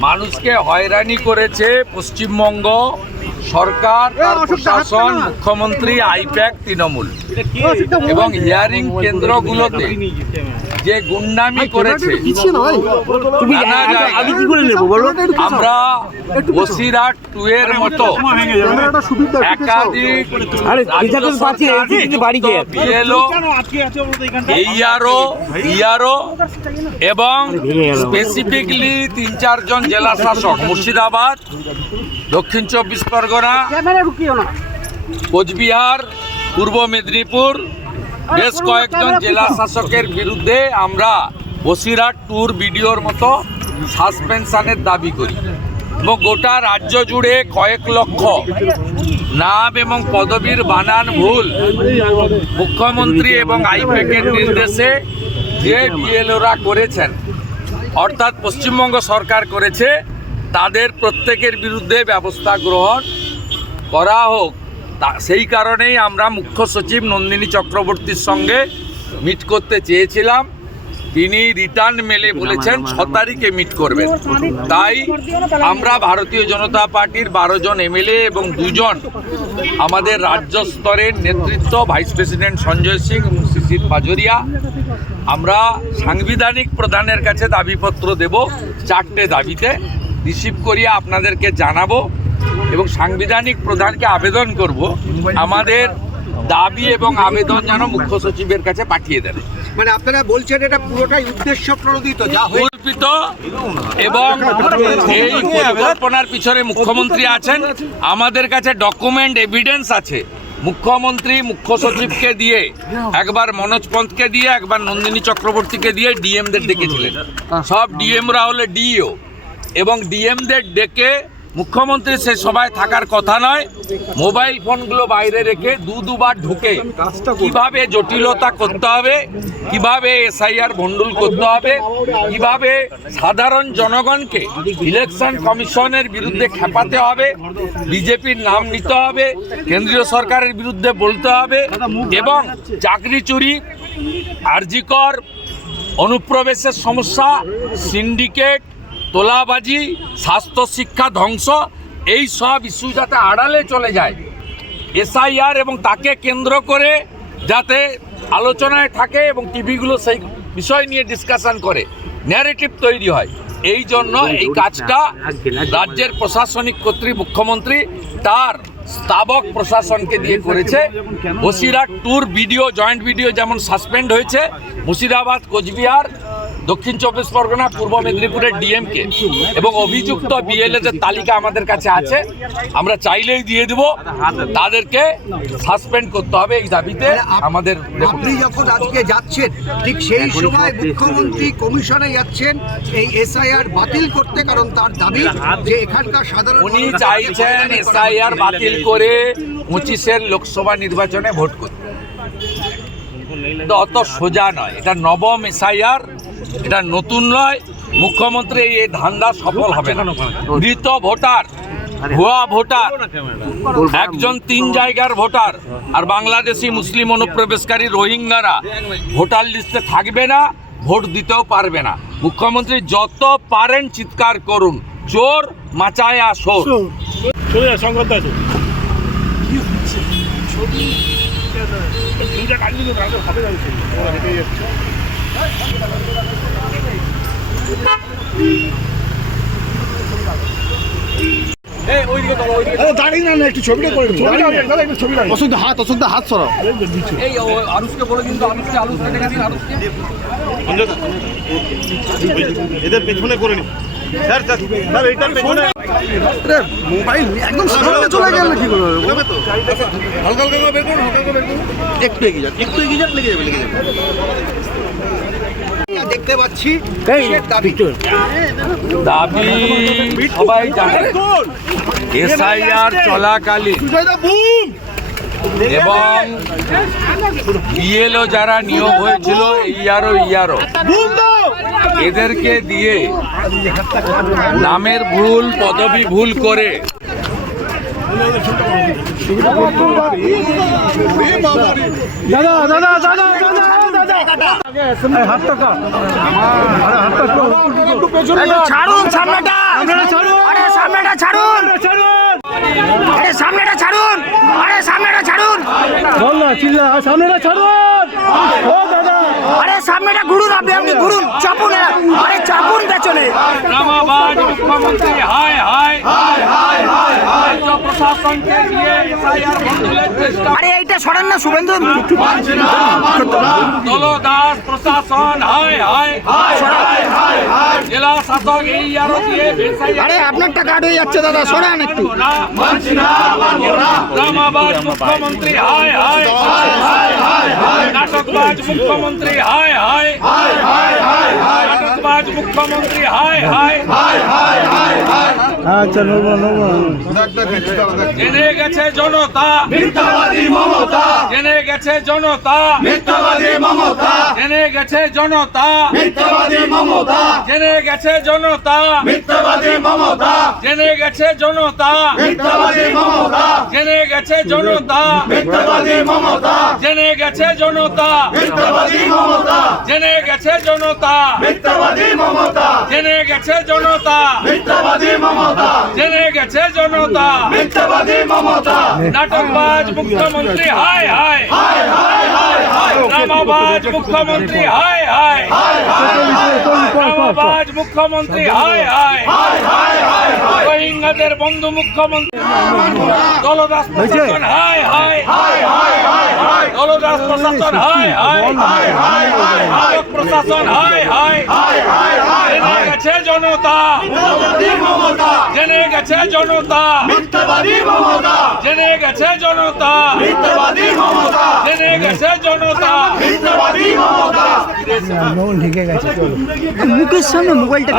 মানুষকে হয়রানি করেছে পশ্চিমবঙ্গ সরকার তার প্রশাসন মুখ্যমন্ত্রী আইপ্যাক তৃণমূল এবং হিয়ারিং কেন্দ্রগুলোতে যে গুন্ডামি করেছে। আমরা বসিরহাট টু এর মতো। একাধিক। বিএলও এইআরও ইআরও এবং স্পেসিফিকলি তিন চারজন জেলা শাসক মুর্শিদাবাদ দক্ষিণ চব্বিশ পরগনা কোচবিহার পূর্ব মেদিনীপুর বেশ কয়েকজন জেলা শাসকের বিরুদ্ধে আমরা বসিরহাট ট্যুর ভিডিওর মতো সাসপেনশনের দাবি করি। এবং গোটা রাজ্য জুড়ে কয়েক লক্ষ নাম এবং পদবীর বানান ভুল। মুখ্যমন্ত্রী এবং আইপ্যাকের নির্দেশে যে বিএলওরা করেছেন। অর্থাৎ পশ্চিমবঙ্গ সরকার করেছে তাদের প্রত্যেকের বিরুদ্ধে ব্যবস্থা গ্রহণ করা হোক। সেই কারণেই আমরা মুখ্য সচিব নন্দিনী চক্রবর্তীর সঙ্গে মিট করতে চেয়েছিলাম। তিনি রিটার্ন মেলে বলেছেন ছ তারিখে মিট করবেন। তাই আমরা ভারতীয় জনতা পার্টির বারো জন এমএলএ এবং দুজন আমাদের রাজ্য স্তরের নেতৃত্ব ভাইস প্রেসিডেন্ট সঞ্জয় সিং এবং শিশির পাজরিয়া আমরা সাংবিধানিক প্রধানের কাছে দাবিপত্র দেব চারটে দাবিতে। রিসিভ করিয়া আপনাদেরকে জানাব। এবং সাংবিধানিক প্রধানকে আবেদন করব আমাদের দাবি এবং আবেদন যেন মুখ্য সচিবের কাছে পাঠিয়ে দেন। মানে আপনারা বলছেন এটা পুরোটাই উদ্দেশ্য প্রণোদিত যা কল্পিত এবং এই পরিকল্পনার পিছনে মুখ্যমন্ত্রী আছেন। আমাদের কাছে ডকুমেন্ট এভিডেন্স আছে। মুখ্যমন্ত্রী মুখ্য সচিবকে দিয়ে একবার মনোজ পন্থকে দিয়ে একবার নন্দিনী চক্রবর্তীকে দিয়ে ডিএমদের ডেকেছিলেন। সব ডিএমরা হলে ডিও এবং ডিএমদের ডেকে মুখ্যমন্ত্রী সে সভায় থাকার কথা নয় মোবাইল ফোনগুলো বাইরে রেখে দু দুবার ঢুকে কীভাবে জটিলতা করতে হবে কীভাবে এসআইআর ভন্ডুল করতে হবে কীভাবে সাধারণ জনগণকে ইলেকশন কমিশনের বিরুদ্ধে খেপাতে হবে বিজেপির নাম নিতে হবে কেন্দ্রীয় সরকারের বিরুদ্ধে বলতে হবে এবং চাকরি চুরি আরজিকর অনুপ্রবেশের সমস্যা সিন্ডিকেট তোলাবাজি স্বাস্থ্য শিক্ষা ধ্বংস এই সব ইস্যু যাতে আড়ালে চলে যায়। এসআইআর এবং তাকে কেন্দ্র করে যাতে আলোচনায় থাকে এবং টিভিগুলো সেই বিষয় নিয়ে ডিসকাশন করে ন্যারেটিভ তৈরি হয়। এই জন্য এই কাজটা রাজ্যের প্রশাসনিক কর্তৃ মুখ্যমন্ত্রী তার স্তাবক প্রশাসনকে দিয়ে করেছে। Basirhat tour video joint video যেমন সাসপেন্ড হয়েছে মুর্শিদাবাদ কোচবিহার দক্ষিণ চব্বিশ পরগনা পূর্ব মেদিনীপুরের ডিএমকে এবং অভিযুক্ত বিএলএদের তালিকা আমাদের কাছে আছে আমরা চাইলেই দিয়ে দেব। তাদেরকে সাসপেন্ড করতে হবে এই দাবিতে আমাদের আপনি যখন আজকে যাচ্ছেন ঠিক সেই সময় মুখ্যমন্ত্রী কমিশনে যাচ্ছেন এই এসআইআর বাতিল করতে কারণ তার দাবি যে এখানকার সাধারণ উনি চাইছেন এসআইআর বাতিল করে পঁচিশের লোকসভা নির্বাচনে ভোট করতে। অত সোজা নয় এটা নবম এসআইআর। এটা নতুন নয় মুখ্যমন্ত্রী এই ধান্দা সফল হবে না। মৃত ভোটার ভুয়া ভোটার একজন তিন জায়গার ভোটার আর বাংলাদেশি মুসলিম অনুপ্রবেশকারী রোহিঙ্গারা ভোটার লিস্টে থাকবে না ভোট দিতেও পারবে না। মুখ্যমন্ত্রী যত পারেন চিৎকার করুন চোর মাচায় আসর চলে যা সংক্রান্ত আছে ছবিটা কাটলি তো তাহলে হবে যাচ্ছে ওরা হেঁটে যাচ্ছে দাঁড়িয়ে না না একটু ছবিটা করে ছবিটা দাদা একটু হাত অসুবিধা হাত সরাও। এই আরুষকে বলে কিন্তু আরুষকে আরুষকে ডেকে দিন আরুষকে এদের পেছনে করে নি। স্যার স্যার স্যার পেছনে মোবাইল একদম সামনে চলে গেল কি করে হবে তো। হালকা হালকা করে বের করুন হালকা করে বের করুন। একটু এগিয়ে যাক একটু এগিয়ে যাক লেগে যাবে লেগে যাবে। দেখতে পাচ্ছি দাবি। সবাই জানে। এসআইআর চলাকালীন। এবং বিএলও যারা নিয়োগ হয়েছিল ইয়ারও ইয়ারও এদেরকে দিয়ে নামের ভুল পদবি ভুল করে দাদা দাদা দাদা দাদা দাদা। ছাড়ুন সামনেটা। আরে সামনেটা ছাড়ুন। আরে আচ্ছা, সামনেটা ছাড়ুন। ও দাদা। আপনি আপনি চাপুন আরে চাপুন পেছনে। হায়। আরে এইটা সরান না শুভেন্দু দলদাস প্রশাসন হায় হায় জেলা শাসক এই আরও দিয়ে এসআইআর আরে আপনারটা কাট হয়ে যাচ্ছে দাদা সরান একটু ইসলামাবাদ মুখ্যমন্ত্রী হায় হায় নাটকবাজ মুখ্যমন্ত্রী হায় হায় আজ মুখ্যমন্ত্রী হায় হায় হায় হায় হায় হায়। আচ্ছা নরমা নরমা জেনে গেছে জনতা। মিথ্যাবাদী মমতা। জেনে গেছে জনতা। মিথ্যাবাদী মমতা। জেনে গেছে জনতা। মিথ্যাবাদী মমতা। জেনে গেছে জনতা। মিথ্যাবাদী মমতা। জেনে গেছে জনতা। মিথ্যাবাদী মমতা। জেনে গেছে জনতা। মিথ্যাবাদী মমতা। জেনে গেছে জনতা। মিথ্যাবাদী মমতা। জেনে গেছে জনতা। মিথ্যাবাদী মুখ্যমন্ত্রী হায় হায়। মুখ্যমন্ত্রী হায় হায়। রোহিঙ্গাদের বন্ধু মুখ্যমন্ত্রী। দলদাস হায় হায়। হায় হায় দলদাস প্রশাসন হায় হায় হায় হায় হায় মোবাইলটা